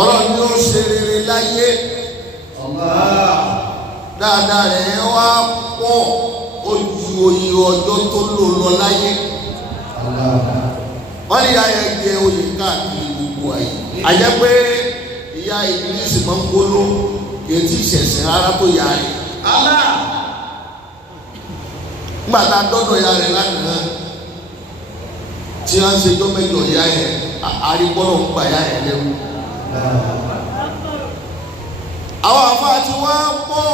ọlọ́run ni ó ṣe rere láyé dáadáa rẹ̀ wá pọ̀ ojú oyè ọjọ́ tó lò lọ láyé wọ́n ní ìyá yẹn jẹ oyè káàkiri gbogbo ayé àjẹ́ pé ìyá ìbílísì máa ń gbóló kì í tí ì ṣẹ̀ṣẹ̀ rárá tó yá rẹ̀ nígbà tá a dọ́dọ̀ ya rẹ̀ lánàá tí wọ́n ń ṣe tó mẹ́jọ ya yẹn àrígbọ́nà ń gbà ya yẹn lẹ́wọ́. àwọn àfáà tí wọ́n pọ̀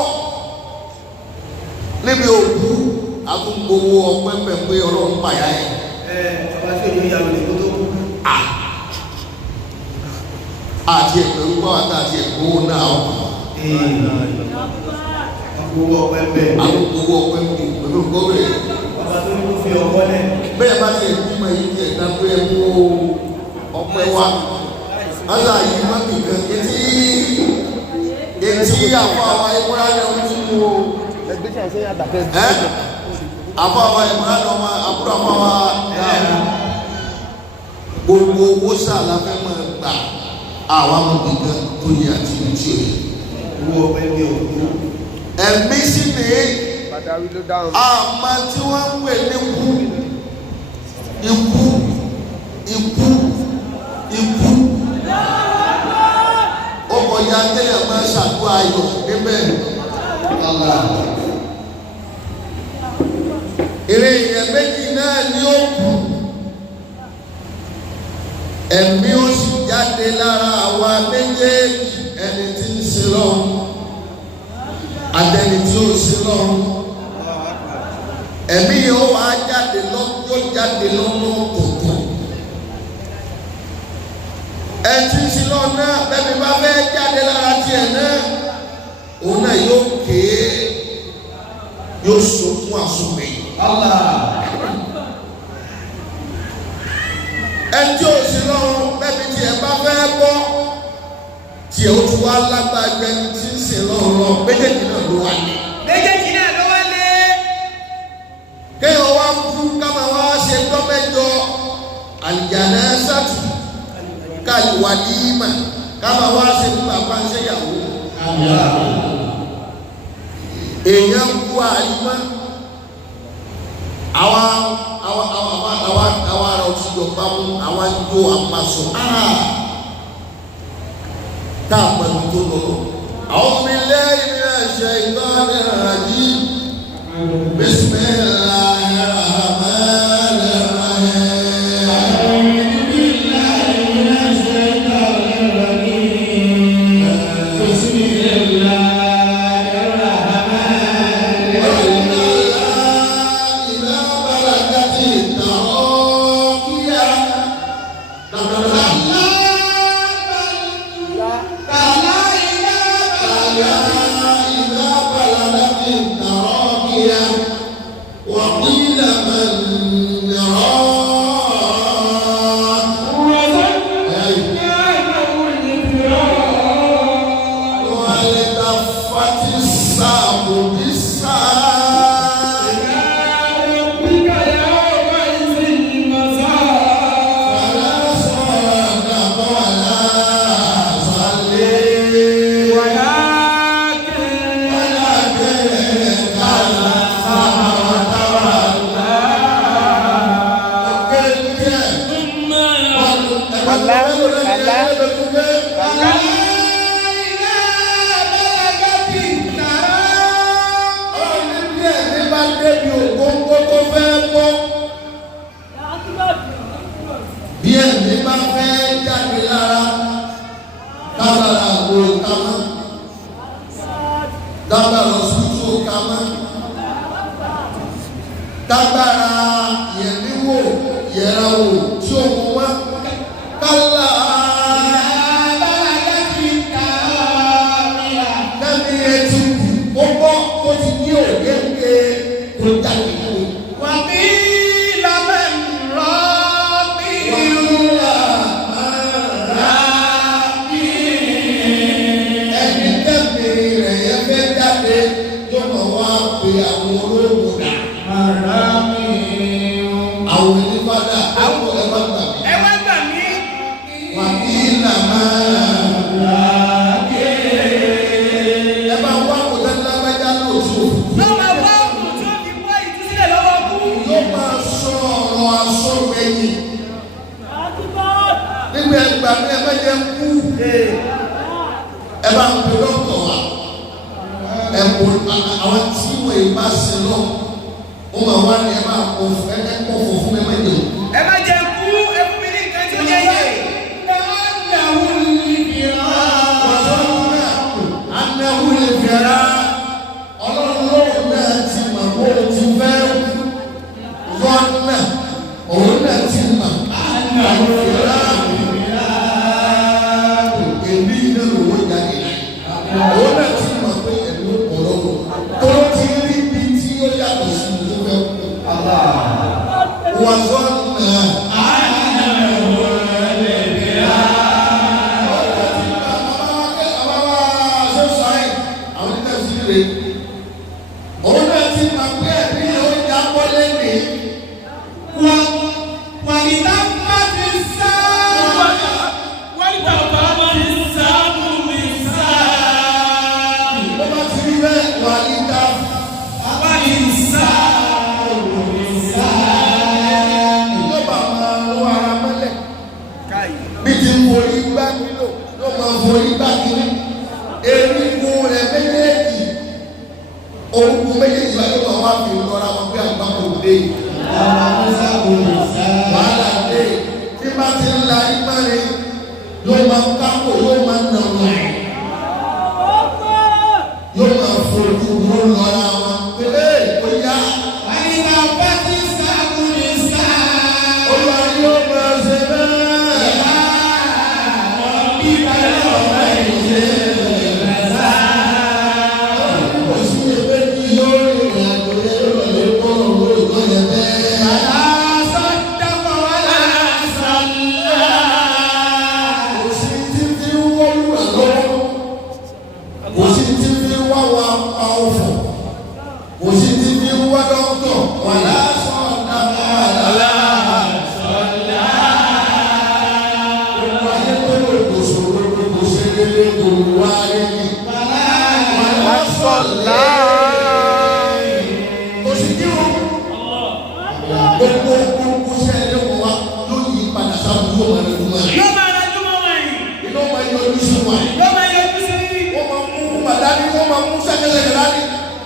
níbi òkú àtúngbowó ọpẹ́ pẹ̀pẹ́ ọlọ́run gbà ya yẹn. ọba tí òní ìyàwó ní kó tó kú. àti ẹ̀pẹ̀rú báwa tá àti ẹ̀kọ́ náà wà. àgbowó ọpẹ́ bẹ́ẹ̀. àtúngbowó ọpẹ́ pẹ̀lú gómìnà. ọba tó ní kó fi ọwọ́ lẹ̀. bẹ́ẹ̀ bá ti ẹ̀kú mọ̀ yìí jẹ́ ìdápẹ́ ẹ̀kú ọpẹ́ wa. ọ̀sà yìí má bì kan etí àfọ àwọn ìmúra ni wọ́n ti mú o. àfọ àwọn ìmúra ni wọ́n àbúrò àfọ àwọn dáhùn. gbogbo owó sàlá fẹ́ máa gbà àwọn amọ̀bí kan tó yẹ àti ìrìnsì òye. owó ọpẹ́ ní òkú. ẹ̀mí sí ni àmà tí wọ́n ń pè ní ikú ọkọ̀ ya tẹ́lẹ̀ máa ṣàdúrà ayọ̀ níbẹ̀ èrè ìyẹn méjì náà ni ó kù ẹ̀mí ó sì jáde lára àwa méjèèjì ẹni tí ń ṣe lọ́wọ́ àtẹni tí ó ṣe lọ́wọ́ ẹ̀mí yóò wá jáde lọ́jọ́ jáde lọ́nà ọ̀tọ̀ọ̀tọ̀ ẹtí sí lọ́nà bẹ́ẹ̀ni bá fẹ́ jáde lára tiẹ̀ náà òun náà yóò ké yóò sọkún àsomè ẹtí ò sí lọ́rùn bẹ́ẹ̀ni tiẹ̀ bá fẹ́ gbọ́ tiẹ̀ ó ti wá lágbàgbé ẹni tí ń sè lọ́rùn lọ méjèèjì náà ló wà ní. méjèèjì náà ló wá lé. kéèyàn wá kú káma wá ṣe gbọ́mẹ́jọ àlìjànà sátì kàlùwàlímà káma wá ṣe fún bàbá ṣéyàwó. èèyàn kú àlìmọ́ àwa ará ọtí yọba mú àwa ń jó àpasọ̀ tá a pẹ̀lú tó lọ. àwọn ọmọ ilé ìrìn àṣẹ ìtọ́ni ìrìnàjì bí ẹ̀mí bá fẹ́ jáde lára kábàrà àgbo kamá dábàrà ọ̀sùtù kamá dábàrà yẹ̀mí wò yẹ̀ra wò tí ó mú wá kálá. Lẹ́mi etí ó bọ́ ó ti ní òye ń ké kó jáde kú. Àwọn ní ẹ má jẹ́ kú ẹ bá ń pe dọ́kítọ̀ wa ẹ kò àwọn tí wọ́n yìí bá ṣe lọ wọ́n máa wá ní ẹ máa kó fún ẹ má jẹ́ kú. ẹ má jẹ́ kú ẹ fún mi ní nǹkan tí ó jẹ́ yé. anáwó lè fẹ́ra ọlọ́run lóhùn náà ti mọ̀ kó o ti fẹ́ rọ́nà òun náà ti mọ̀ anáwó fẹ́ra èmi náà lówó jáde òun náà ti mọ̀ pé ẹ̀mí ọ̀pọ̀lọpọ̀ tó ti rí bí tí ó yàtọ̀ sí ìlú fẹ́ kú. wọ́n sọ náà. Òun náà ti mọ̀ pé ẹ̀mí yóò já bọ́lé ní. Wàlítà bá ti sá. Wàlítà bá ti sá mú mi sá. Bó bá ti rí bẹ́ẹ̀ wàlítà bá ti sá mú mi sá. yóò bá máa lo ara mọ́lẹ̀. Bí ti ń forí gbá kílò yóò máa forí gbá kíní. Erigun rẹ̀ méjèèjì. Orúkú méjèèjì wáyé wà wá fi lọ́ra wọn bí àgbákò dé. Wàhálà dé. Tí bá ti ń la ìmọ̀rin yóò máa kápò yóò máa nà wọ́n. Yóò máa fojú yóò lọ́ra wọn. Pélé ó yá. Wàlítà bá ti sá mú mi sá. Olúwa yóò máa ṣe bẹ́ẹ̀. Bí bàbá ọ̀gá ìṣe rẹ̀ sá. Kò sí ẹgbẹ́ tí yóò rìnrìn àjò yẹn lọ́lẹ̀ kọ́ ọ̀rọ̀ ìgbọ́ yẹn bẹ́ẹ̀. Sọ́dọ̀kọ̀ wà lásán lá. Kò sí tí fi ń wọ́ lùwà lọ́wọ́. Kò sí tí fi ń wá wa pa ọ̀fọ̀. Kò sí tí fi ń wá dọ́kítọ̀. Wà lásán dábọ̀ àlá. Gbogbo ayé tó lè kò sòrò kò ṣe délé kò wá ayé ni. Wà lásán láàyè. Kò sí kí wọn. Gbogbo ṣe ẹ̀yẹ́ wọn wá yóò yí padà sábà yóò máa lẹ́nu máa. yóò máa rajú mọ́ wọ̀nyí. Iná máa yọ ojú sí wọn. yóò máa yọjú sí i. Wọ́n máa mú màdání, wọ́n máa mú sẹ́kẹ̀sẹ̀kẹ̀ dání.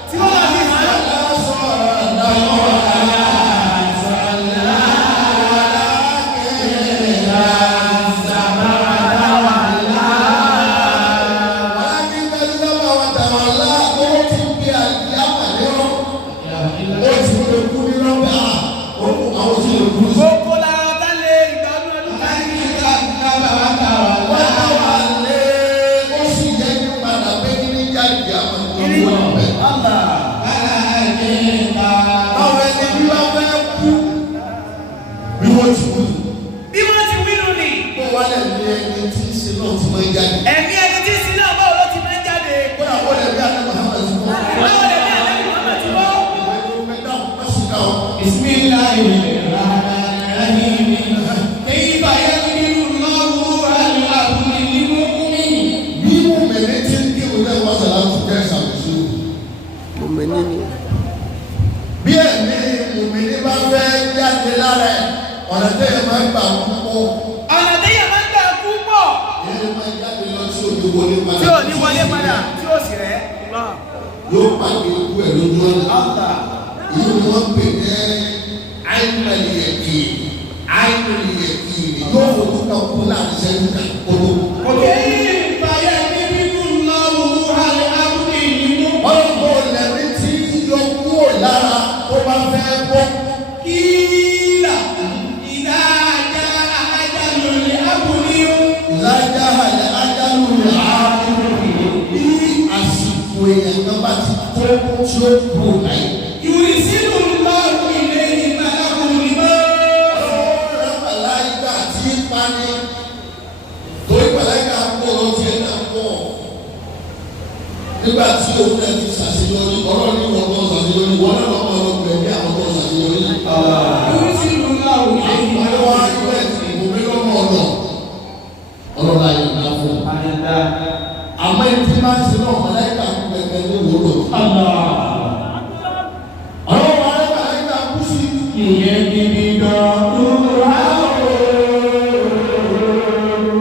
tí wọ́n máa fi hàn án. Gbogbo lára ọ̀tá lè ìgbàanú ọdún káyé. Bí wọ́n ti wí nù ni. Ẹ̀mí ẹni tí sí náà báwo ló ti máa ń jáde. Báwo lè bí àlẹ́ Muhammad ti bọ́. Bismillahirrahmanirrahim. Kayfa yaqdiru Allahu ala kulli mu'min. Bí ẹ̀mí mùmìnì bá fẹ́ jáde lára ẹ̀, ọ̀nà tẹ́yẹ̀ máa ń gbà púpọ̀. Ọ̀nà téèyàn máa ń gbà kú pọ̀. Ìyẹn máa ń jáde lọ sí òde wọlé padà. Tí ò ní wọlé padà, tí ò sì rẹ̀. Yóò pàdé ikú ẹ̀ lójú ọ̀nà. Ìyẹn ni wọ́n pè ní àìmọ̀lìyẹ̀kì. Àìmọ̀lìyẹ̀kì ni yóò fojú kan kú láti ṣẹ́yìn kan kóló. Kayfa yaqdiru Allahu ala kulli mu'min. Ọlọ́pọ̀ lẹ́rí tí yọ kúrò lára tó bá fẹ́ bọ́. Qila idha jaa ajalul abdi. Lájà àlẹ́ ájálù rẹ̀ á bí àsìkò èèyàn kan bá ti tó tí ó kúrò láyé. Yursilu Allahu ilayhi malakul maut. Ọlọ́run rẹ̀ màláìkà tí ń pani. Torí màláìkà pọ̀ lọ sí ẹ̀ náà pọ̀. Nígbà tí òun náà ti ṣàṣeyọrí, ọlọ́run ní wọn tó ṣàṣeyọrí, wọn náà lọ́mọ ọlọ́gbẹ̀ẹ́ ní àwọn tó ṣàṣeyọrí. Yursilu Allahu ilayhi Àwọn wá ìwé ẹ̀sìn ìbòmí lọ́mọ ọ̀dọ̀. Ọlọ́run ayé ńlá fún un. Àmọ́ ìdí máa ń ṣe náà màláìkà kú gẹ́gẹ́ ní wòlò. Ọlọ́run ayé màláìkà kú sí.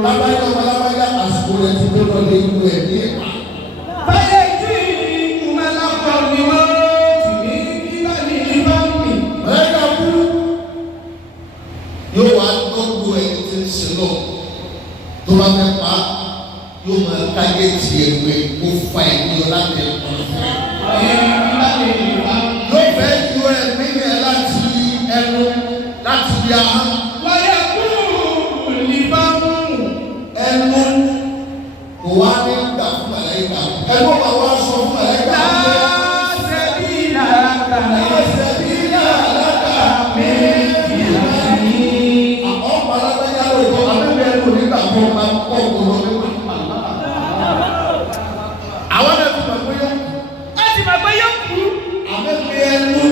Bàbá tó lọ lé ìlú ẹ̀ ní ẹ̀pà. Báyẹ̀ kí ìmọ̀lápọ̀ ni wọ́n ti ní kíkà ní ìbámu. Màláíkà kú yóò wá gbogbo ẹni tí ń sin lọ tó bá fẹ́ pa yóò máa káyé tiẹ̀ pé kó fa ẹ̀mí ọ láti ẹ̀kọ́ fẹ́. Yóò fẹ́ yọ ẹ̀mí yẹn láti ẹnu láti bí ahọ́n. Báyẹ̀ kú ìbámu. Ẹnu kò wá ní gbà fún màláíkà. Ẹnu wà wá sọ fún màláíkà. Àwọn ẹ̀kọ́ pẹ̀lú yóò kú. Ó ti mọ̀ pé yóò kú. Àmẹ́bí ẹnu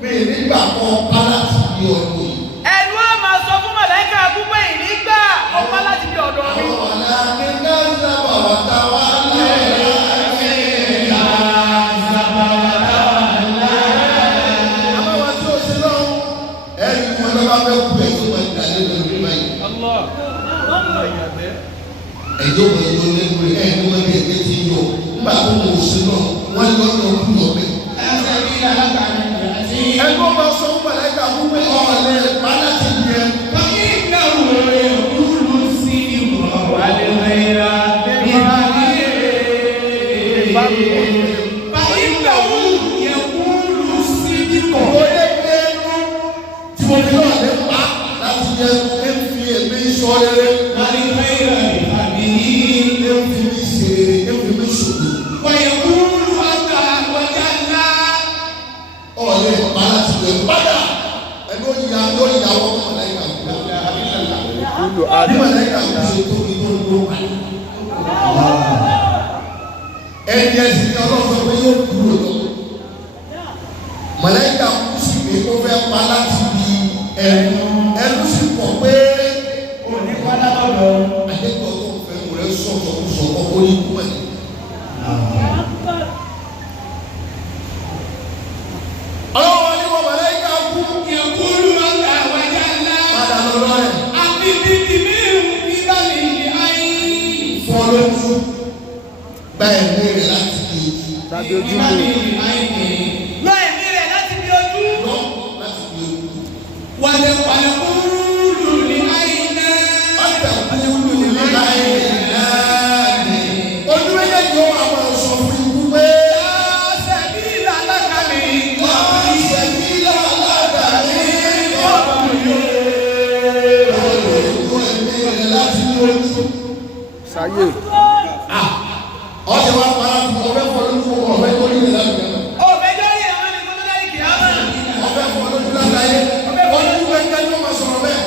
mi nígbà kan pa láti bí ọdún yìí. Ẹnu á máa sọ fún màláíkà kú pé ìnígbà ọ̀pá láti bí ọ̀dọ̀ mi. Àwọn ọ̀la kíkà sábà wà táwa láyé. Àbáwá tí ó ṣe náà ẹ̀rí wọn ló bá fẹ́ kú ẹ̀ tó máa dàlẹ́ lórí báyìí. Ẹ̀jọ̀ wọn yóò lẹ́nu rẹ̀ ẹ̀ ní wọ́n ní ẹ̀jẹ̀ tí yọ. Nígbà tó mọ̀ òṣèlú náà wọ́n lọ lọ kú lọ bẹ́ẹ̀. Ẹgbẹ́ ọba sọ fún màláíkà fún pé ọ̀lẹ́ padà ti yẹ. Oyè pé tí mo ní ọ̀lẹ́ pa láti yẹ ẹ fi èmi sọ rere. Ẹ fi mi ṣe rere, ẹ fi mi ṣòro. Ọ̀lẹ́ pa láti yẹ padà. Ẹgbẹ́ òyìnbá lórí ìyàwó ọmọ màláíkà fún mi. Bí màláíkà kò ṣe tóbi tó ń lò wá. Ẹni ẹ̀sìn ni ọlọ́run sọ pé yóò kúrò lọ. Màláíkà kú sí pé ó fẹ́ pa láti di ẹnu. Ẹnu sì pọ̀ pé Òní padà lọ́dọ̀. àdéhùn ọ̀tọ̀ fẹ́ mú rẹ̀ sọ̀tọ̀ kó ní kú ẹ̀. Ọlọ́run ni wọ́n màláíkà kú. Padà lọ́dọ̀ rẹ̀. Fọ́ lójú. Gba ẹ̀mí rẹ̀ láti di ojú. Lọ ẹ̀mí rẹ̀ láti bí ojú. Lọ láti di ojú. Wàlẹ̀ kúrú ní àyínná. Ọ̀tẹ̀ kúrú ní láyé náà ni. Ojú méjèèjì ó máa máa sọ fún ikú pé. Ṣẹ̀bí làlákà mi. Ọ̀sẹ̀ bí làlákà ní ọ̀pọ̀ yóò ẹ̀mí rẹ̀ láti di ojú. Sáyé. Ọ̀sẹ̀ wa para fún ọ̀fẹ́ fọ́ lójú ọ̀fẹ́ tó ní ìlànà ìgbà. Òfé lórí àwọn ẹni tó lórí kìámà. Ọ̀fẹ́ fọ́ lójú lágbàáyé. Ọdún gbẹ̀ngàn ló máa sọ̀rọ̀ bẹ́ẹ̀.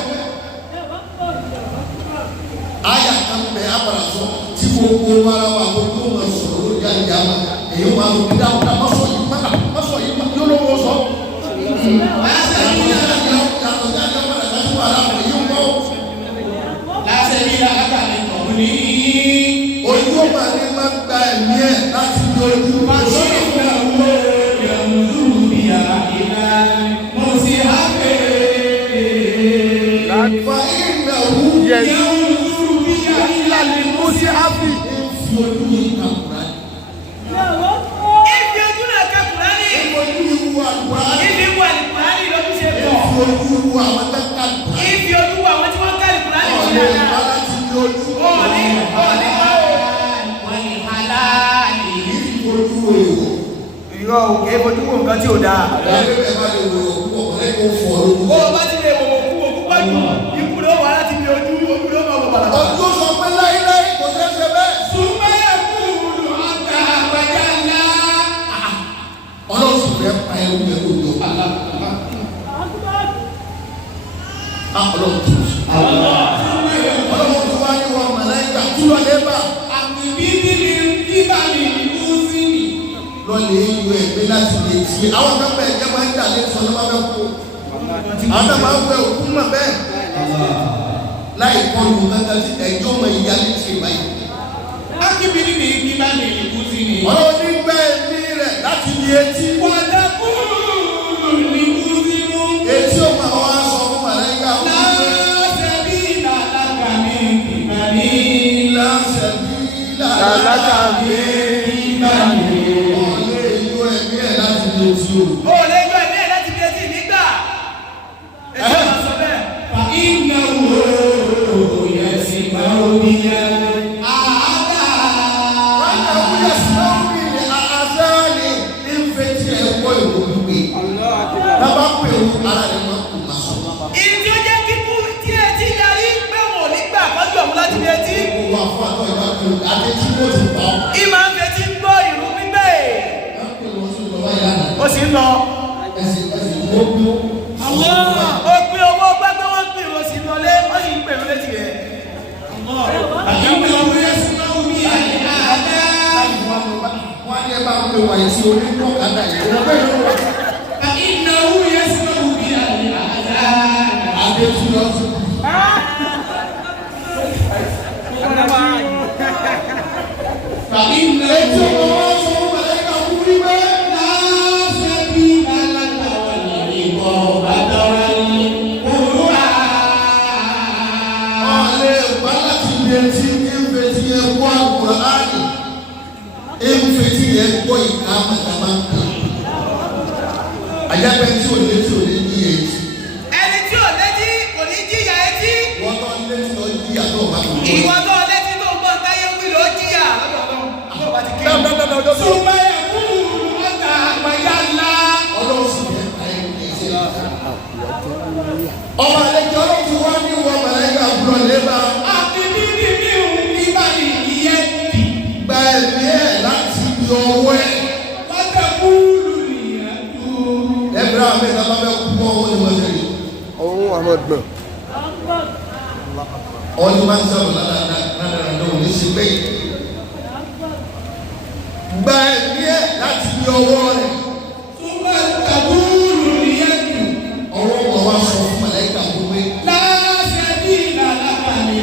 Àyà kan bẹ̀ abàrà sọ tí gbogbo ara wa gbogbo máa sọ̀rọ̀ lórí àyè àmà. Èyí máa ń dáhùn má sọ yìí má sọ yìí yóò lówó sọ. Ojú ọba ni máa ń gba ẹ̀mí ẹ̀ láti di ojú. Fa ìnáwó Yẹ̀sù. Ìlànà ìmú sí áfì. fi ojú yìí kà kúrá. Ibi ojú náà ká Kùránì. Ojú yìí wú àkúrá. Ibi wà ní Kùránì lọ́dún ṣe pọ̀. Ojú wú àwọn tẹ́ka kúrá. Ibi ojú wà wọ́n tí wọ́n ká ní Kùránì ṣe Ọ̀lẹ́ dáadáa. ìbá láti di ojú. Ọ̀ní báwo. Ojú èèwọ̀. Irọ́ o, kì í fojú wo nǹkan tí ò dáa. Ìyáálé bẹ́ẹ̀ bá lè wò ó púpọ̀ ọ̀rẹ́ kò fọ̀ lójú. Bó o bá ti lè wò kú òkú pàjù, ikú ló wà láti fi ojú ló máa wọ bàlàbà. Ojú sọ pé láíláí kò ṣeé ṣe bẹ́ẹ̀. Ọlọ́run sì fẹ́ pa ẹrú yẹn kó jọ. Ọlọ́run tó sùn. Ọlọ́run tó wá ní wọn màláíkà tí wọ́n lé bá. Lọ́lẹ̀ yọ ẹ̀gbẹ́ láti lè ti. Àwọn kan bẹ̀ ẹ̀jẹ̀ máa ń dà lé sọ lọ́wọ́ bẹ́ẹ̀ kú. Àwọn kan máa ń wẹ òkú mọ̀ bẹ́ẹ̀. Láì kọlu kankan sí ẹjọ́ mọ ìyá ní ti báyìí. Ọlọ́run ní gbẹ́ ẹ̀mí rẹ̀ láti di etí. Etí ò máa wá sọ fún màláíkà fún mi. Láṣẹ bí Alága mi ìbàdí. Ọ̀lẹ́ ìlú ẹ̀mí ẹ̀ láti di oṣù. Ó lè yọ ẹ̀mí ẹ̀ láti di etí nígbà. Ẹ̀jẹ̀ máa sọ bẹ́ẹ̀. Fa iná wo yẹ sí máa ń bí yẹ. Àádá. Wọ́n náà wúyẹ̀ sọ́ọ́bì ní àzáàlì ní fetí ẹ̀kọ́ ìwòlúwe. Lábá pè ó ara rẹ̀ máa kù máa sọ. Ìdí ó jẹ́ kíkú tí etí yarí pé wọn ò ní gbà kọ́jú ọ̀hún láti di etí. Gbogbo àfọ àtọ̀ ìbá pè ó àti tí wọ́n ti pa ọ́. Ìmọ̀ ń fetí gbọ́ ìlú gbígbé. Wọ́n pè wọ́n sí ìjọba ìlànà. Ó sì ń lọ. Ẹ̀sìn wọ́n gbó. Ó pín owó gbẹ́gbẹ́ wọn pín ìrò sí lọlé wọ́n sì ń pè lórí ti rẹ̀. Àjọpọ̀ ọmọ yẹn sí máa ń bí àádá. Wọ́n ní ẹ bá ń pè wáyé sí orí ọ̀kadà yìí. Wọ́n bẹ̀rẹ̀ lọ́wọ́. Fa iná wo yẹ sí máa ń bí àádá. Adétú lọ sí. Fa iná Ètò wo. ọmọ sọ fún Màláíkà kúrí bẹ́ẹ̀. Ọ̀lẹ́ ìgbà láti di etí ní nfẹ̀tí yẹn gbọ́ Al-Qur'ani. Nfẹ̀tí yẹn gbọ́ ìka màtàmá kan. Àjàpẹ́ tí ò létí ò lé ní etí. Ẹni tí ò létí kò ní jíyà etí. Wọ́n tọ́ létí lọ jíyà tó bá tó. Ìwọ tó létí tó ń bọ̀ táyé wí ló jíyà lọ́dọ̀ tó bá ti kí. Súnmọ́ ẹ̀kú ọ̀tá àgbàyà ńlá. Ọlọ́run sì yẹ káyé ní ìṣe. Ọmọ àlejò ọlọ́run ti wá ní wọ Màláíkà àbúrò lébà. Àti bíbí mi ò ní bá ní ìyẹn bì. Gba ẹ̀mí ẹ̀ láti ibi ọwọ́ ẹ̀. Lọ́tẹ̀ kúlù ìyàtú. Ẹ̀bùrọ̀ àmì ìdábà bẹ́ẹ̀ kú mọ́ owó ni wọ́n ṣe rí. Ohun àwọn gbọ̀n. Ọdún máa ń sọ̀rọ̀ ládàá òní sí pé gba ẹ̀mí ẹ̀ láti ibi ọwọ́ rẹ̀. Súnmọ́ ẹ̀kúlù ìyàtú. Ọwọ́ wọn wá sọ fún Màláíkà gbogbo. Láṣẹ bí ìlànà ní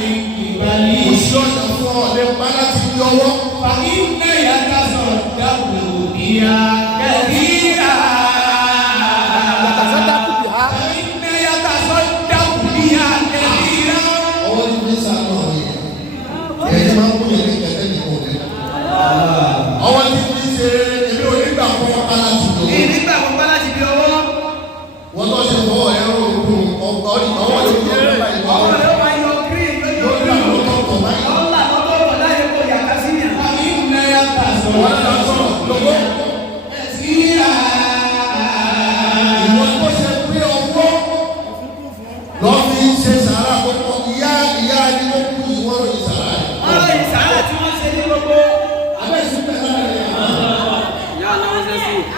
ìbàlí. Kò sí ọ̀nà fún ọ̀lẹ́ pa láti ibi ọwọ́. Fa iná yàtọ̀ sọ̀rọ̀ dábò ìyá kẹ̀kíyà. Àtàsádàkù bì á. Fa iná yàtọ̀ sọ̀rọ̀ dábò ìyá kẹ̀kíyà. Ọwọ́ ní bí sàánú àwọn èèyàn. Ẹ̀yìn máa ń kú yẹn ní kẹ̀kẹ́ nìkan òde. Ọwọ́ ní bí ṣe èmi ò ní gbà fún ọ̀pá láti ibi ọwọ́. Nígbà gbogbo láti bí ọwọ́. Wọ́n tó ṣe fọwọ́ ẹ̀rọ òkun ọwọ́ yóò yọ ọ̀rẹ́ báyìí. Ọwọ́ rẹ̀ ó máa yọ green lójú Yóò gbà lọ́tọ̀ọ̀tọ̀ báyìí. ọ̀la lọ́tọ̀ọ̀tọ̀ láyé kó yàtá sí yàn. Fa iná yàtọ̀ Wọ́n sọ̀rọ̀ lọ sọ̀rọ̀ lọ́wọ́. kẹ̀kíyà. Ìwọ́n tó ṣe pé ọwọ́ lọ́ fi ṣe sàárà gbogbo ìyá ni ó kú ìwọ́n ròyìn sàárà rẹ̀. Wọ́n lọ ìsàlẹ̀ tí wọ́n ṣe ní gbogbo. Abẹ́sí pẹ̀lú rẹ̀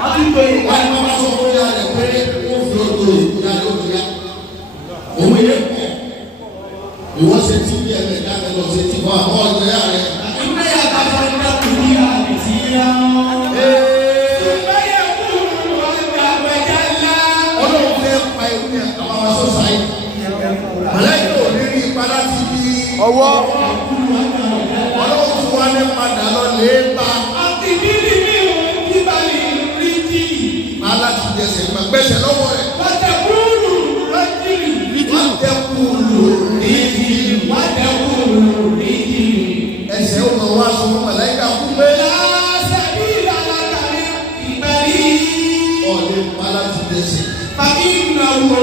Wọ́n ti gbé ìwà. wọ́n ní wọ́n bá sọ fún ìyá rẹ̀ pé wọ́n fi odò ìyá rẹ̀ ó fi yá. Òun yẹ kọ̀. Ìwọ́n ṣe tí bí ẹ̀mẹ̀ dáná lọ ṣe tí fún àwọn ọ̀dọ́ ìyá rẹ̀. Iná yàtọ̀ sọ̀rọ̀ dábò ìyá kẹ̀kíyà. Súnmọ́ ẹ̀kú ọ̀tá àgbàyà ńlá. Ọlọ́run fẹ́ pa ewu yẹn àwọn ọmọ sọ́sà yìí. Màláíkà ò ní rí ipa láti bí Ọwọ́. Ọlọ́run tún wá ní padà lọ lè bá Àti bíbí mi ò ní bá ní rí jì. máa láti jẹsẹ̀ máa gbẹ́sẹ̀ lọ́wọ́ rẹ̀. Lọ́tẹ̀ kúlù rẹ́jìlì. Wọ́n tẹ́ kúlù Lọ́tẹ̀ kúlù rẹ́jìlì. ẹsẹ̀ ó máa wá sọ fún Màláíkà kú pé Láṣẹ bí ìlànà kàrí ìbẹ̀rí. ọ̀lẹ́ máa láti jẹsẹ̀. Fàbí ìnáwó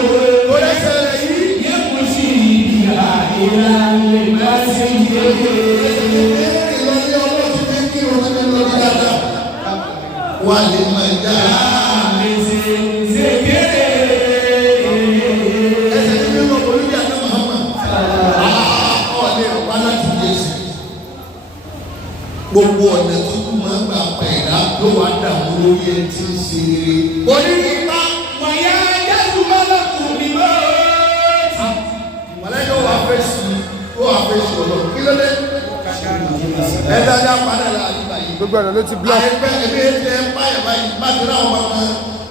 Ó lẹ́sẹ̀ rẹ̀ yìí. yẹ kó sí ìyá ìlànà ìbáṣe yẹ. Ìlọrin ọlọ́run ti fi kí wọn ní lórí dáadáa. Wà lè máa já. Ẹsẹ̀ tí mímọ́ olùdíje àná Muhammad. Ọ̀lẹ́ wà láti jẹsẹ̀. Gbogbo ọ̀nà tó kú máa ń gbà pa ẹ̀dá ló wà dààmú lórí ẹ̀ tí ń ṣe rere. Onígbà Wàyà Jésù bọ́lá kù ní mọ́ọ̀tì. Màláíkà wà fẹ́ sí ó wà fẹ́ sí ọ̀nà kí ló dé? Ẹ dáadáa padà là àyíká yìí. Gbogbo ọ̀nà ló ti block. Àyẹ̀pẹ́ ẹ̀mí ẹ̀ ń báyẹ̀ báyìí bá ti rá ọmọ kan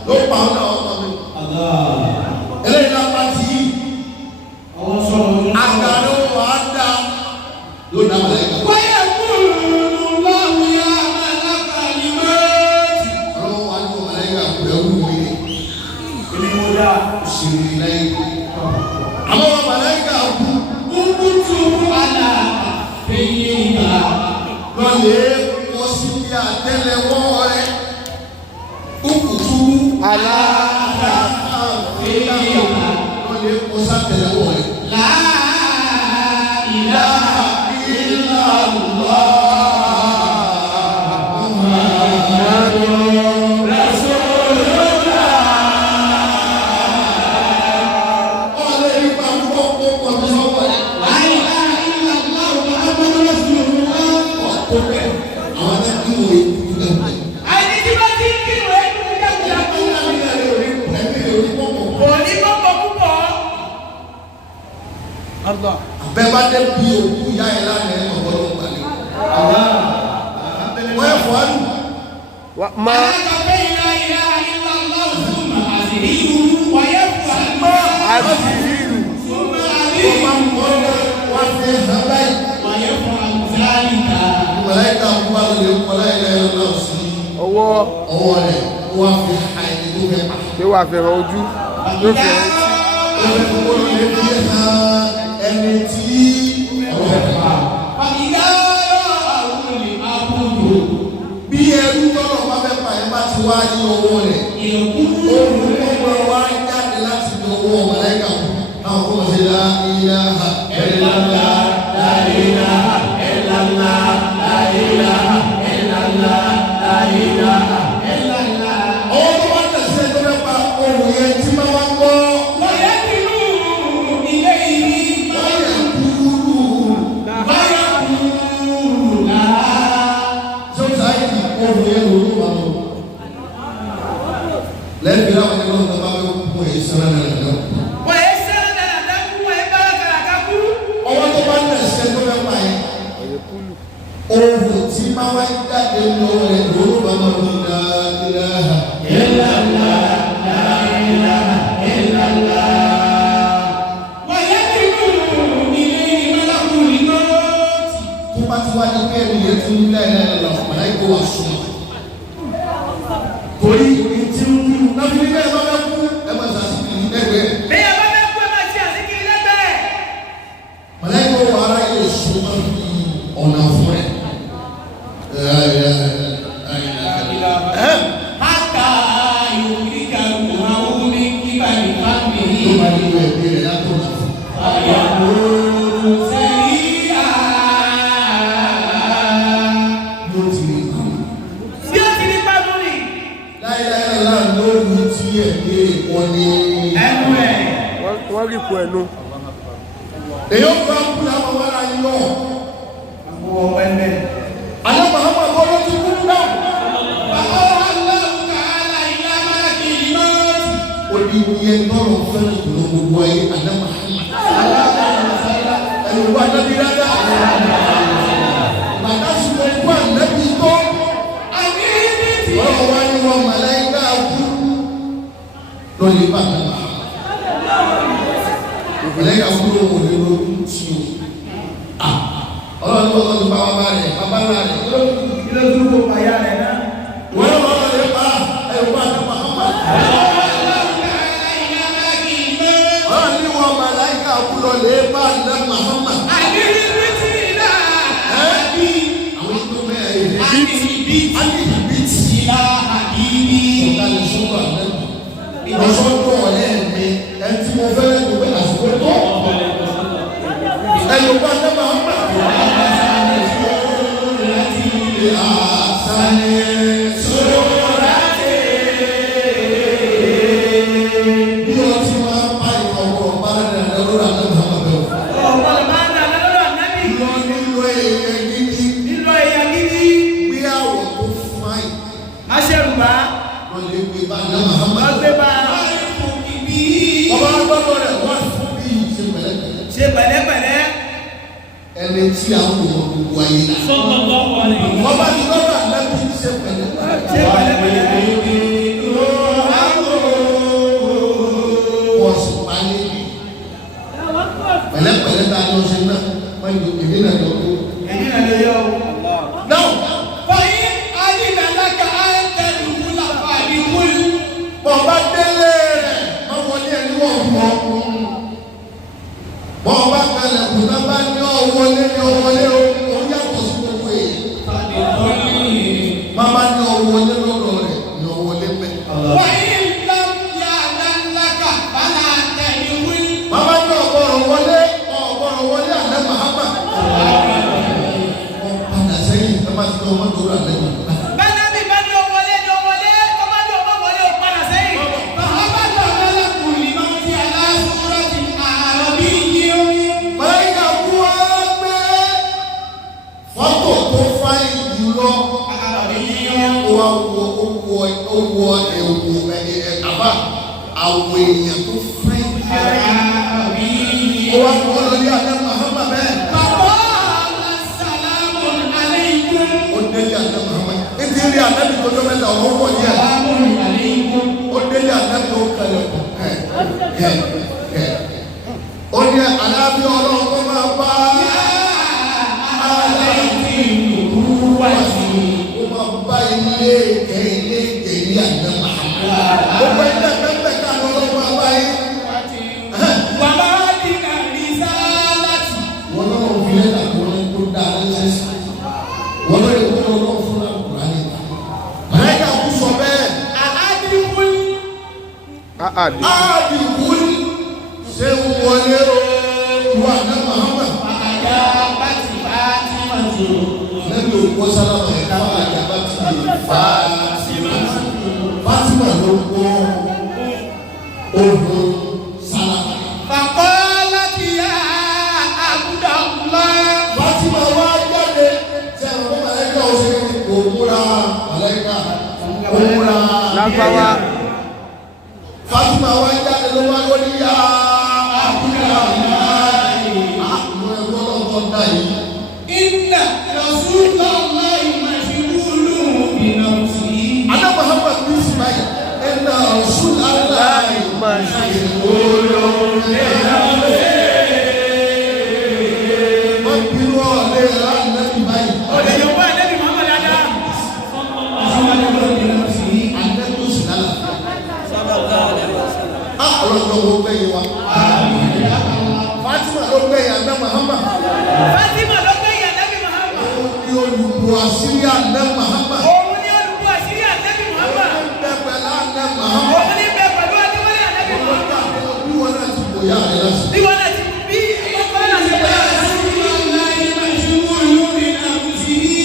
ló pa ọ́ náà ọmọ mi. Eléyìí náà bá ti yí. Àgbàdo wà á dá ló dá Màláíkà. Wáyà kúlù lọ́wọ́ yá màláka ní mọ́ọ̀tì. Ọlọ́wọ́ wa ní kó Màláíkà kú ẹ̀wù mi ní. Òṣèré lẹ́yìn. Àmọ́ wọn Màláíkà kú. Kúkútù àlà èyí ìgbà. lọ́lẹ̀ kọ́ sí ní àtẹ́lẹwọ́ rẹ̀ kúkúrú aláàbà lọ́lẹ̀ kọ́ sátẹ́lẹwọ́ rẹ̀. La ilaha illallah Muhammadur Rasulullah. Ọ̀lẹ́ ìgbà gbogbo pọ̀jù sọ́wọ́ rẹ̀. La ilaha illallah Muhammadur Rasulullah. Ọ̀tọ́ bẹ́ẹ̀ àwọn ẹgbẹ́ ìwé ìdúgbò bẹ́ẹ̀. Àìní tí wọ́n ti ń kí ìwé ìdúgbò bẹ́ẹ̀ bá dé bí òkú ìyá ẹ̀ lánàá ẹ̀ ọ̀gbọ́n ló ń balẹ̀. wọ́n yẹ fọ́ àlù. Ọwọ́ rẹ̀ wá fi àìní tó fẹ́ pa. Ṣé wàá fẹ́ràn ojú? Yóò fẹ́ràn ẹni tí ọ̀rọ̀ pa. Bí ẹrú tọ́lọ̀ bá fẹ́ pa ẹ bá ti wá ní owó rẹ̀, ohun tó wọ́n wá jáde láti ní owó ọmọlẹ́kà náà kó ṣe la ilaha illallah, la ilaha illallah, la ilaha illallah, la ilaha illallah. Ọwọ́ tó wá tẹ̀sí tó fẹ́ pa ohun yẹn tí máa wá gbọ́. Lẹ́yìn àwọn ẹni lọ́wọ́ bá wọ́n kú èyí sẹ́rẹ́ náà lọ́wọ́. Wọ́n yẹ sẹ́rẹ́ náà dákú, wọ́n yẹ bára kàràkà kú. Ọwọ́ tó bá ń lẹ̀ ṣe tó fẹ́ pa yẹn. Ohun tí máa wá jáde lọ́wọ́ rẹ̀ lórí bàbá mi dáadáa. Illallah, la ilaha illallah. Wọ́n yẹ kí nínú ilé ìmọ̀lákùnrin náà. Tó bá ti wá ní kẹ́rin yẹn tún ní láìláì lọ, màá kó wá sùn. Torí ti ń wí náà fi ní bẹ́ẹ̀ bá bẹ́ kú ẹ máa ṣàṣìkì lẹ́gbẹ̀ẹ́. Bí ẹ bá bẹ́ kú ẹ máa ṣe àṣìkì lẹ́gbẹ̀ẹ́. Màláìkò ara yẹ sùn máa fi ọ̀nà fún ẹ̀. Hata yurika muhauni kibali fami. Tó bá ní ìwé ẹ̀mí rẹ̀ látọ̀ náà fún. Ayàwó sẹ́yà. Yóò ti rí kú. Bí ó ti ní pàdé ní. Láíláí náà lórí tí ẹ̀mí wọn ní. Ẹnu ẹ̀. wọ́n rí ipò ẹnu. Èyí ó bá kú láwọn wàrà yọ. Àwọn ọmọ ẹgbẹ́. Àlọ́ Muhammad kọ́ ló ti kú náà. Odi yẹn tọrọ fẹ́rẹ̀ tó lọ gbogbo ayé Ànábì Muhammad. Ẹ̀rù wà nábì dáadáa. Bàtà sùgbọ́n ikú ànábì tó. Ọ̀rọ̀ wa ni wọn màláíkà kú. Lọ́lẹ̀ bá Ànábì Muhammad. Màláíkà kú ló wò ní lórí tí o. Ọlọ́run ní wọ́n ti bá wa bá rẹ̀, bàbá rẹ̀. Ilé dúró kó pàyà rẹ̀ náà. Wọ́n yóò wọ́n lè pa ẹ̀rù wà Ànábì Muhammad. Ọlọ́run ní wọn màláíkà kú lọ́lẹ̀ bá Ànábì Muhammad. Àwọn tó bẹ́ẹ̀ ìrọ̀sọ́dọ̀ ọ̀rẹ́ mi ẹni tí mo fẹ́rẹ̀ tó bẹ́ẹ̀ àsìkò tó ẹ̀yọ̀gbọ́n àtẹ́bà ń bà bí wọ́n ti máa ń pa ìrọ̀wọ̀ bá rẹ̀ lọ́rọ̀ àtẹ́bà ń bẹ̀rẹ̀ Ọ̀pọ̀lọpọ̀ máa ń dà lọ́rọ̀ ànábì. lọ nílò èèyàn gidi Nílò èèyàn gidi. gbé àwọ̀ tó fáì Má ṣẹ̀rù bá. lọ lè gbé bá ní Muhammad. Má gbé bá. Ọba gbọ́dọ̀ rẹ̀ wá fún bí ṣe pẹ̀lẹ́pẹ̀lẹ́. Ṣe pẹ̀lẹ́pẹ̀lẹ́. Ẹni tí a wò wọ́n gbogbo ayé la. Ọba ti lọ́dọ̀ àlẹ́bí ṣe pẹ̀lẹ́pẹ̀lẹ́. Ṣe pẹ̀lẹ́pẹ̀lẹ́. Wọ́n sì pa ní ibi. Pẹ̀lẹ́pẹ̀lẹ́ tá a lọ ṣe náà, wọ́n yóò èmi náà lọ kó. Èyí náà lè yọ o. Náà. Bọ̀ọ̀bá délé rẹ̀, wọ́n wọlé ẹni wọ́n wọ́. Bọ̀ọ̀bá kalẹ̀ kù náà bá ní ọ̀wọ́lé ní ọ̀wọ́lé o, ó yàtọ̀ sí gbogbo èyí. máa ti tọ́ ọmọ tó rà lẹ́nu. Bẹ́ẹ̀ni bí bá ní ọwọlé ní ọwọlé, tó bá ní ọmọ wọlé ò padà sẹ́yìn. Màláíkà kú wá gbé fọ́tò tó fáyìn jùlọ. Ó wọ ẹ̀wù àbá àwọn èèyàn tó fáyìn. Ó wá kọ́ lórí àná Muhammad bẹ́ẹ̀. Ó délé àná Muhammad. Nítorí àná mi tó lọ́wọ́ ẹ̀dá ọ̀hún pọ̀ díẹ̀. Ó délé àná tó kẹlẹ̀ kọ̀ ó ní àlàáfíà ọlọ́run tó máa bá aláàbí wá sí ó máa bá ilé ìkẹ́ àná Muhammad. Ó pẹ́ ilé pẹ́pẹ́ ká lọ́wọ́ máa bá yín. Bàbá dínà ní sáálàtì. Wọ́n lọ́wọ́ fi lẹ́tà kó lọ́wọ́ tó dá lẹ́sẹ̀. Wọ́n lọ́wọ́ ìwé ọlọ́wọ́ fún àkùrá ní ìgbà. Màláíkà kú sọ bẹ́ẹ̀. Àdìgún ṣé ń wọlé o wà ní Muhammad. Àjà bá ti bá ti máa jò. Lẹ́bi òkú sálámà ẹ̀ka àjà bá ti lè fa Fátímà ló gbọ́ ohun sálámà. Bàkọ́ láti yá àbúdá ńlá. Fátímà wá jáde tí àwọn ọmọ màláíkà ó ṣe kò múra màláíkà ó múra. Lágbáwá. Fátímà wá jáde ló wá lórí yá àbúdá ńlá. Àwọn ẹ̀rọ ọlọ́tọ̀ dá yìí. Inna Rasulullahi mashghulun bi nafsihi. Adá Muhammad bí sí báyìí. Inna Rasulullahi mashghulun bi nafsihi. Wọ́n bínú ọ̀lẹ́ láti báyìí. Òde yóò wá ẹ̀dẹ́bí Muhammad Adá. Àdẹ́kùn sí lálàáfíà. Ọlọ́jọ́ wo gbẹ̀yìn wa. Fátímà ló gbẹ̀yìn Adá Muhammad. Fátímà ló gbẹ̀yìn ẹ̀dẹ́bí Muhammad. Òun ni olùkọ́ àṣírí Adá Muhammad. Òun ni olùkọ́ àṣírí ẹ̀dẹ́bí Muhammad. Òun bẹ pẹ̀lú Adá Muhammad. Òun ní bẹ pẹ̀lú adéwọlé ẹ̀dẹ́bí Muhammad. Bí wọ́n náà ti bòyá rẹ̀ lásìkò. Bí wọ́n náà ti bí ọkọ̀ náà ṣe bẹ̀rẹ̀ rẹ̀ sí. Rasulullahi mashghulun bi nafsihi.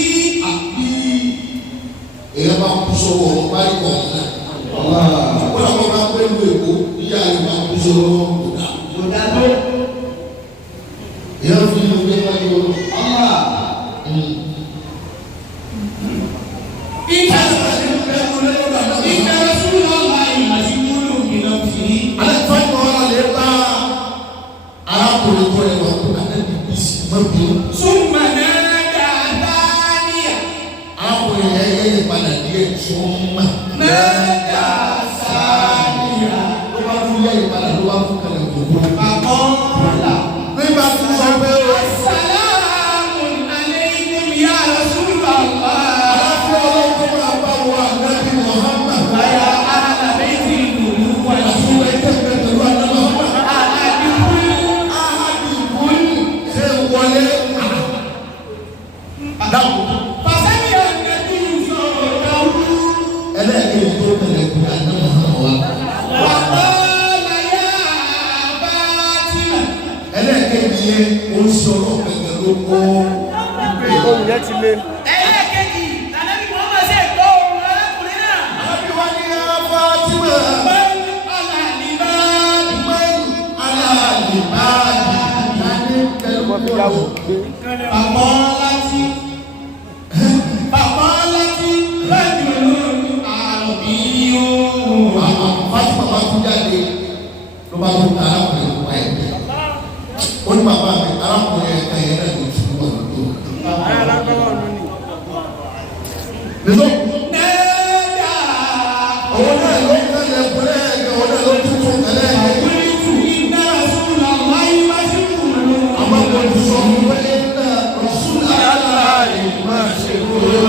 Èèyàn máa kú sọ́wọ́ ọ̀rọ̀ parí kọ̀ ọ̀nà. Wọ́n làwọn máa pẹ́ lu èkó níyà rẹ̀ máa kú sọ́wọ́ ọ̀dà. Èèyàn fi ìlú gbé wáyé wọn. Inna Rasulullahi mashghulun bi nafsihi. Alẹ́ fáwọn ọ̀rọ̀ lè bá arákùnrin tó yẹ wọ́n kó alẹ́ bí bí sí má bí. Summa nada thaniya. Arákùnrin yẹn yẹ ìpadà díẹ̀ tó ń mà. Nada thaniya. Ló bá tún yẹ ìpadà ló bá tún kalẹ̀ gbogbo. Faqala. Nígbà tí wọ́n sọ pé ó. Assalamun alaykum ya Rasulullah. Aláfíà ọlọ́run tó máa bá wọ àgbẹ̀bí Muhammad. Baya ahla bayti nubuwwati. Àtúwọ̀ ẹ̀jẹ̀ pẹ̀lú àná Muhammad. Ahadikul. Ahadikul ṣe wọlé. Dáwọ̀. Fasamiya an-nabiyyu sawtahu. Ẹlẹ́ẹ̀kejì tó tẹ̀lé kú àná Muhammad wa. Wa qala ya Fatima. Ẹlẹ́ẹ̀kejì yẹn ó ń sọ̀rọ̀ pẹ̀lú ló kọ́. Ohun yẹn ti lé. Ẹlẹ́ẹ̀kejì lànàbí Muhammad ṣe gbọ́ ohùn arákùnrin náà. Àbí wá ní Fátímà. Man ala libadi. Man alálìbáàdì. Láti pẹ̀lú Wọ́n fi yàwó gbé. Faqalati rajulun arabiyyun. Fátímà bá tún jáde ló bá tún ká arákùnrin wá ẹ̀gbẹ́. Ó ní bàbá mi arákùnrin ẹ̀ka yẹn náà ló ti wọ̀ lójú. Nínú Nada. òun náà ló ń tẹ̀lé ẹ̀kúnlẹ̀ ẹ̀gẹ́ òun náà ló tún tún tẹ̀lé ẹ̀gẹ́. Qultu inna Rasulallahi mashghulun. Àmọ́ kò tún sọ fún pé ẹ̀ka Rasul aláàlì máa ṣe kúrò.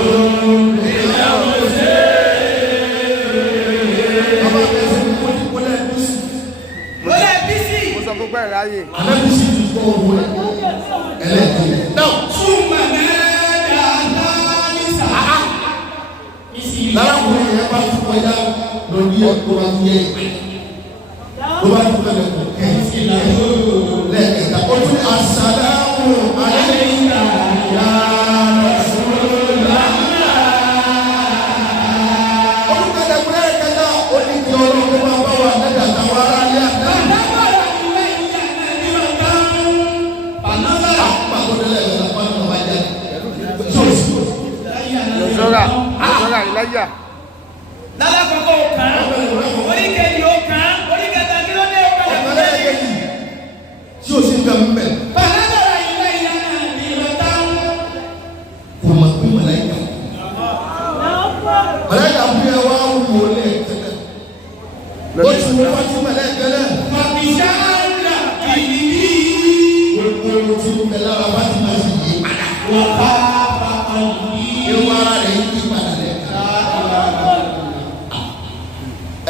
Bàbá mi ẹ̀sìn kò ní kúlẹ̀ ẹ̀kúsì. Lọ́lẹ̀ bísí. Mo sọ fún gbẹ̀rẹ̀ ayé. Alábìsí ti gbọ́ òun rẹ̀. Ẹlẹ́ẹ̀kejì. Náà Summa nada thalisa. lárakùnrin yẹn bá tún kọjá lórí ẹ̀ tó bá tún yẹ ìpè. Ló bá tún kọjá lọ kẹ́hìn lẹ́ẹ̀kẹta. Ó tún ní asàlámù aláìka ya Rasulullah. iláyà. Lálàkọ̀kọ̀ ó kàn án, oríkèjì ó kàn án, oríkẹta kí ló dé ó kàn án. Tí o sì ń gbàgbé bẹ́ẹ̀. Bàlágàrà iláyà ní ìlọ́tà. Kò mọ̀ pé màláìka. Màláìka fún yẹn wá wò lé tẹ́lẹ̀. Ó ti wọ́n wá sí màláìka náà. Màbíṣá ńlá kìlìlì. Gbogbo tí o bẹ̀ lára wá ti máa ti yí padà. Wà bá bàbá yìí. Ewu ara rẹ̀ ń yí padà lẹ̀.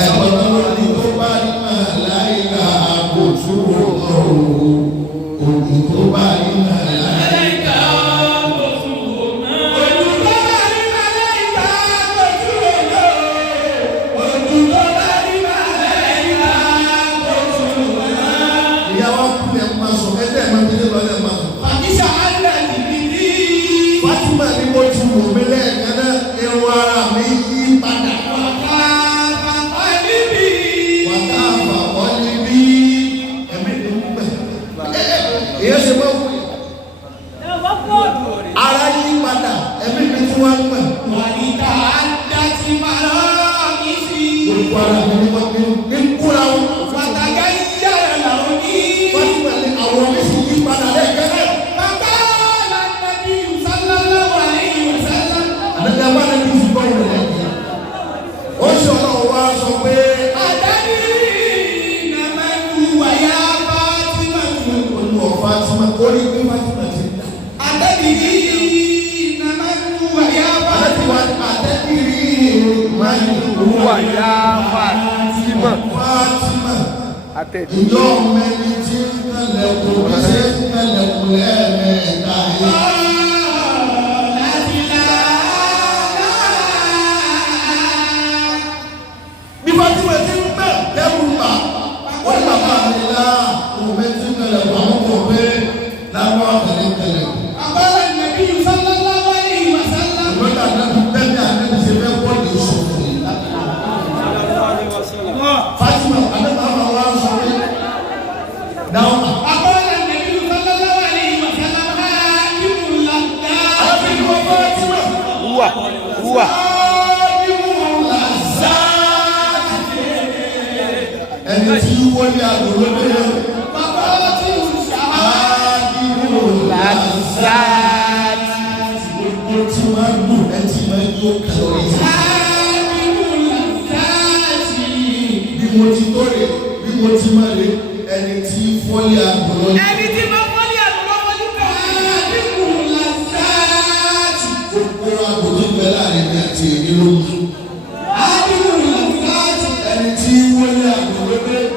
Ẹ̀gbọ́n náà ní tó bá ní màláìka kò túbọ̀ ọ̀rọ̀. Òkú tó bá ní màláìka. Ìyàwó kúlẹ̀ máa sọ ẹgbẹ́ máa bí lébà lẹ́ máa sọ. Màbíṣá ńlá kìlìlì. Fátímà ní mo ti wò mí lẹ́ẹ̀kan náà, ewu ara mi yí padà. Wàtá àbàwọ́ ni bí ẹ̀mí ni ń pẹ̀. Ìyẹn ṣe máa wù yìí. Ara yí padà, ẹ̀mí mi tún wá ń pẹ̀. Gbogbo ara mi ni wọ́n ní kúra wọn. Fátímà ní àwọn mi sì yí padà lẹ́ẹ̀kan náà. Àdàdà bá lè fi bọ́ ìrìn lẹ́yìn. Ó ṣe ọlọ́run wá sọ pé olú ọ̀fà tí ma orí pé Fátímà ti dà. Àdẹ́bìrì máa ń Olúwa yá Fátímà. Fátímà. Àtẹ̀dí. Ìjọ mẹ́rin tí ń kẹlẹ̀kùn bí ṣe ń kẹlẹ̀kùn lẹ́ẹ̀mẹ́ta yìí. Bí Fátímà ti ń bẹ̀ lẹ́rù bà, wọ́n ní bàbá mi lá òun bẹ́ẹ̀ tí ń kẹlẹ̀kùn àwọn kò pé láwọn àtẹ̀lé kẹlẹ̀kùn. Ìgbọ́dọ̀ àdébí bẹ́ẹ̀ ni àdébí ṣe fẹ́ pọ̀ ní ìṣòfò yìí. Fátímà àdébí àwọn wa ń sọ pé dáhùn. Àdébí wọn Fátímà. Wúwà. Ẹni tí wọ́n ní àgbòrò bẹ́ẹ̀. Làzáàtì. Gbogbo tí wọ́n á dùn ẹ ti máa ń yóò kàlọ́rì. Bí mo ti tó rè, bí mo ti máa rè, ẹni tí fọ́lì àgbòrò ní. Ẹni tí máa fọ́lí àlùkò fojú kan. Gbogbo àgbòrò ń bẹ láàrin mi àti èmi ló mú. Ẹni tí wọ́n ní àgbòrò bẹ́ẹ̀.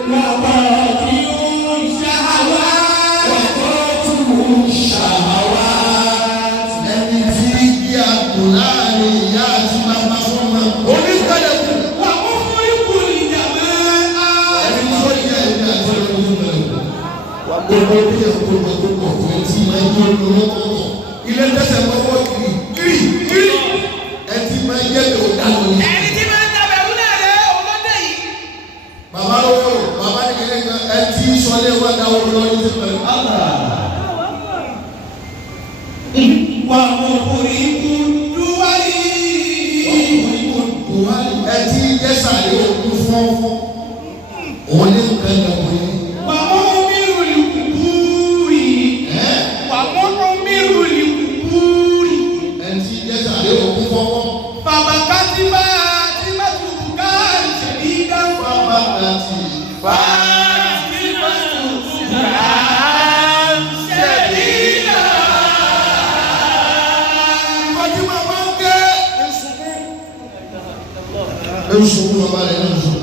Ẹni tí bí àgbò láàrin ìyá àti bàbá fọ́mọ. Oníkàlẹ̀kùn. Ẹni tí ó yẹ ẹni àti ọdún mẹ́rin. Gbogbo bí ẹ̀kọ́ ọmọ tó pọ̀ fún ẹtí máa ń yọ lọ́wọ́. Ilé tẹ̀sẹ̀ mọ́wọ́ kiri. Ẹtí máa ń yẹ kó dá lórí. Ẹni tí máa ń dàbẹ̀ wúlẹ̀ rẹ̀ ọlọ́dẹ yìí. Bàbá owó bàbá ní kékeré kan ẹtí sọlé wà dáwọ́ lọ́wọ́ ní pẹ̀lú. Ẹtí jẹ́sà yóò kú fún òun ní nǹkan ìdàgbọ́ yìí. Ẹtí jẹ́sà yóò kú fọ́fọ́. Bàbá kàtí Ensubu bàbá rẹ̀ náà sùn.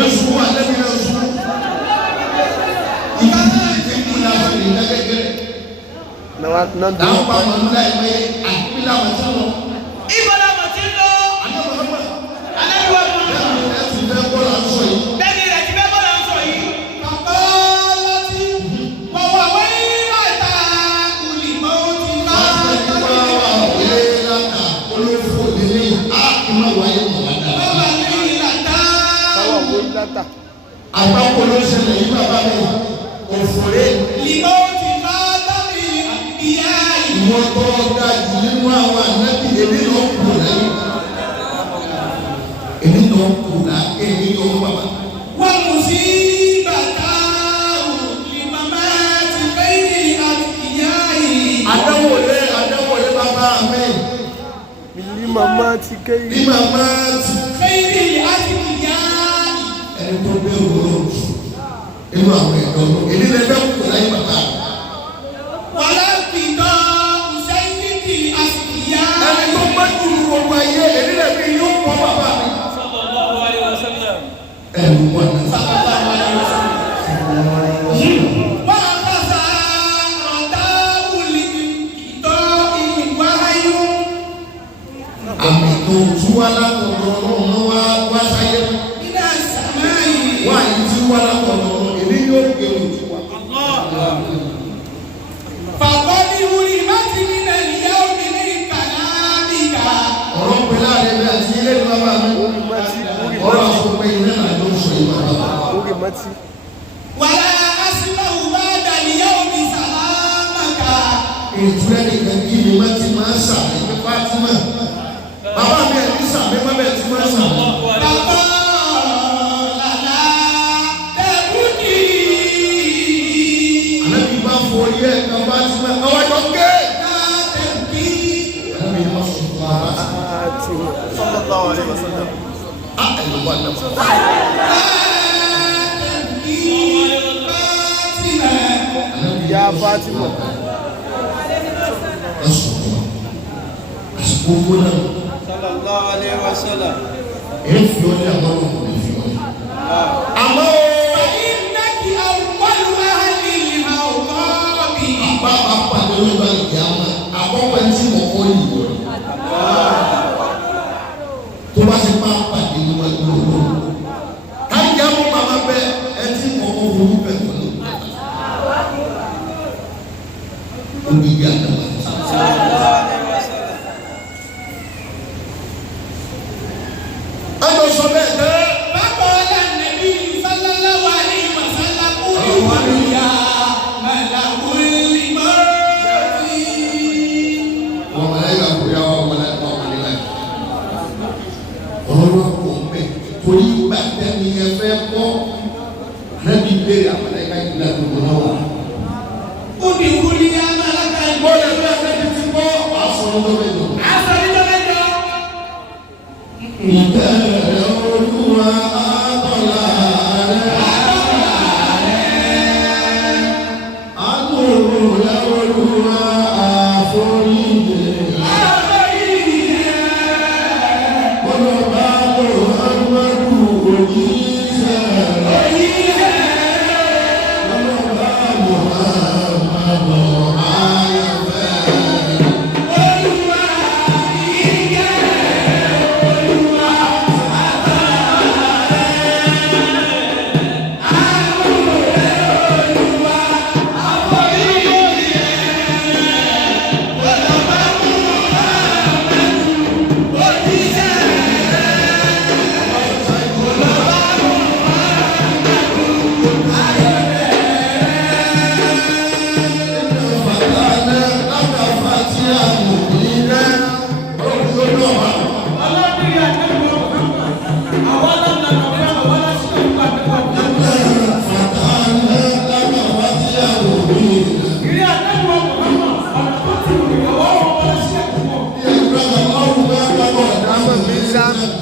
Ensubu àtẹ́bí náà sùn. Ìgbà náà ti kú láwọn ìdílé kékeré. Láwọn pa àwọn ọmọdé àìpé àkúrí láwọn tí lọ. Ibo làwọn ti ń lọ. Alẹ́bíwá mọ̀. Ẹ ti fẹ́ bọ́ọ̀lù àṣọ yìí. Bẹ́ẹ̀ni rẹ̀ ti fẹ́ bọ́ọ̀lù àṣọ yìí. Àgbákò ló ṣẹlẹ̀ yìí bàbá mi, òfòrè. Ìmọ̀ ti máa dábì ìyá yìí. Ìwọ́n tó ga jù nínú àwọn ànábì èmi lọ kù lẹ́yìn èmi lọ kù là èmi lọ bàbá. wọ́n mú sí bàtà òní màmá ti fẹ́yìn àti ìyá yìí. Adáwọlé bàbá mi. Bí màmá ti kéyìn. Bí màmá ti fẹ́yìn àti ìyá yìí. ẹni tó gbé òwúrọ̀ inú àwọn ẹ̀dọ́ èmi lè fẹ́ kù láyé bàbá. wàlá kìtọ́ ṣẹ́yìntì àti ìyá. ẹni tó gbé jùlọ gbogbo ayé èmi lè fi yóò kọ́ bàbá mi. sallallahu alaihi wasallam. ẹ̀rù wọn náà. àmì tó tú wá látọ̀dọ̀ ọlọ́run wá sáyé. wá yìí tí wá látọ̀dọ̀ ọlọ́run èmi yóò gbé ojú wa. ọ̀rọ̀ pé láàrin mi àti ilé ìlú bàbá mi. ọ̀rọ̀ àfọ̀pẹ́ ilé náà ló ń sọ ìwà bàbá. wàlá asínáwó bá dàníyà omi sàlámàkà. ìtura nìkan kí ni wọ́n ti máa ń sàmì ní Fátímà. bàbá mi ẹ̀ ní sàmì má bẹ̀ tí máa ń sàmì. bàbá làlá tẹ̀bùkì. ànábì bá forí ẹ̀ kan Fátímà ọwọ́ jọ gé. tẹ̀bùkì. ànábì yẹn máa sọ fún wa. Sallallahu alaihi wasallam. ẹ̀rù wà náà. Ya Fatima. àsìkò owó náà. sallallahu alaihi wasallam. èyí fi ọ́ ní àwọn ọmọ mi fi ọ́ ní. àmọ́ ìnáki àwọ̀lùwà ní ìhà ọ̀gọ́bì. bá a pàdé lọ́gbà ìyá máa àkọ́kọ́ ẹni tí mo kọ́ yìí wọ̀ ni. tó bá ti bá a pàdé níwájú olóòrùn. káyọ̀ mú màmá bẹ ẹni tí mo kọ́ owó bẹ̀ wọ́n lọ. olùgbé àdàmà. ẹjọ́ sọ bẹ́ẹ̀ tẹ́. bàbá ọ̀la nàbí sallallahu alaihi wasallam kúrò yá màlàkùn lìmọ́ọ̀tì. wọ́n mọ̀ lẹ́yìn àkúrẹ́ àwọn ọmọ lẹ́yìn ọmọ lẹ́yìn. ọ̀rọ̀ kò mẹ́ torí ìgbà tẹ́ni ẹ fẹ́ kọ́ lẹ́bi béèrè àwọn lẹ́yìn ká ìgbà gbogbo náà wà. ó ní kúrò yá màlàkùn bó lè fẹ́ lẹ́bi ti kọ́ àsọ̀rọ̀ tó bẹ̀ jọ. àṣàrí tó lẹ́jọ́. ìbẹ̀rẹ̀ olúwa àtọ̀là rẹ̀. àtọ̀là olúwa àforíjì. ọlọ́ba Muhammadu òjíṣẹ́ rẹ̀. ọlọ́ba Muhammadu ayọ̀fẹ́.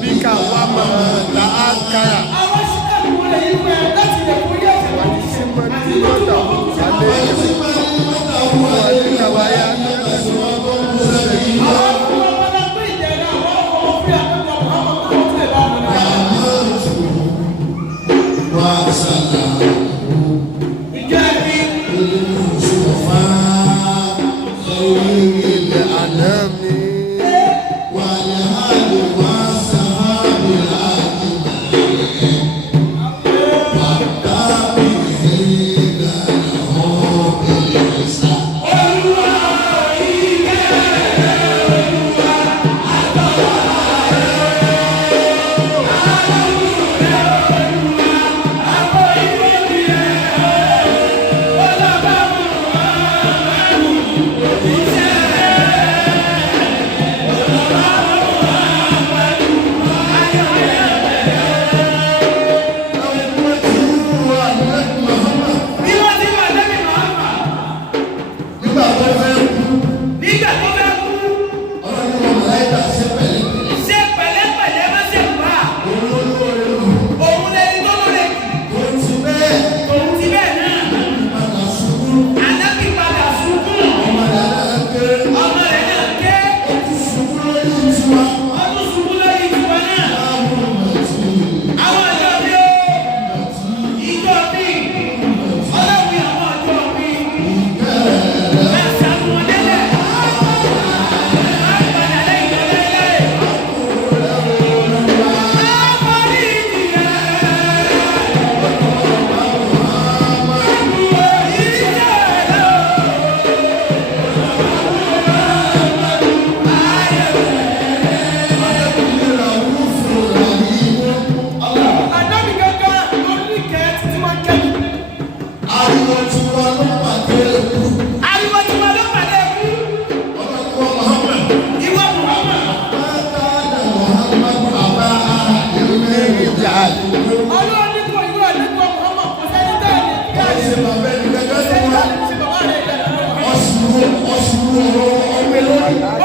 Bika wa mama la akara. ó